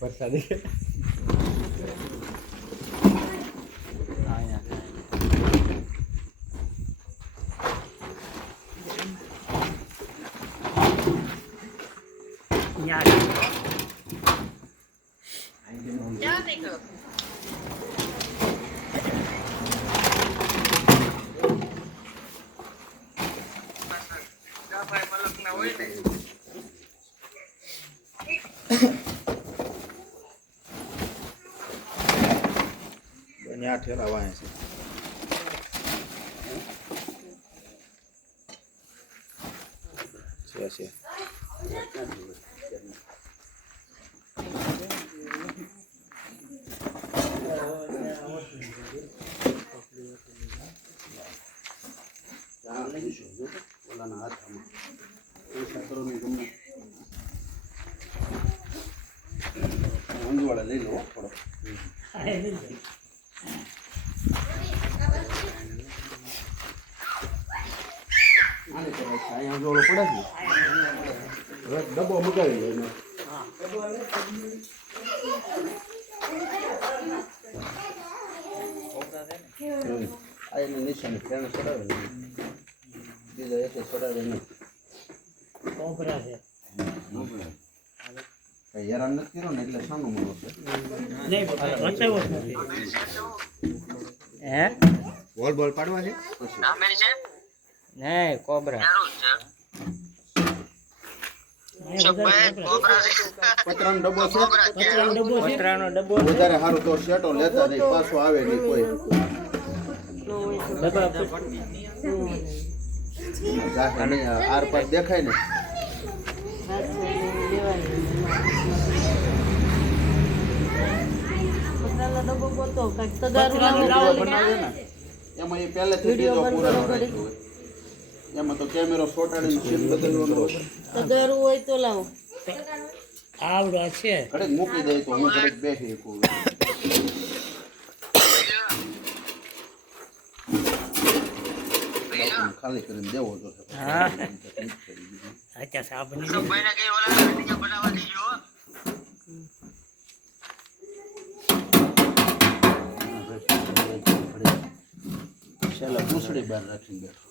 વરસાદી અહીંયા ઠેલા વાય છે ઓલાના હાથમાં પૈસા કરો ને ગમે અંગવાળા લઈ લો થોડો અંગવાળો પડે ને ડબ્બો મુકાવી લે આ એની નિશાની ફ્રેન્ડ ચડાવે ને બીજા એક ચડાવે નહીં કોપરા છે હેરાન નથી કર્યો ને એટલે સાનું મળો છે નહીં બતાવ્યો જ નથી હે બોલ બોલ પાડવા છે નહીં કોબરા પતરાનો ડબ્બો છે પતરાનો ડબ્બો વધારે સારું તો શેટો લેતા નહીં પાછો આવે નહીં કોઈ જાહે નહીં આર પાર દેખાય ને બનાવે ને એમાં એ પહેલેથી બીજો પૂરા રાખ્યો હોય એમાં તો કેમેરો સોટાડીને સીન બદલવાનો તગારું હોય તો લાવો આવડો છે ઘડીક મૂકી દે તો હું ઘડીક બેસી શકું ખાલી કરીને દેવો તો હા અચ્છા સાબની છેલ્લા પૂછડી બહાર રાખીને બેઠો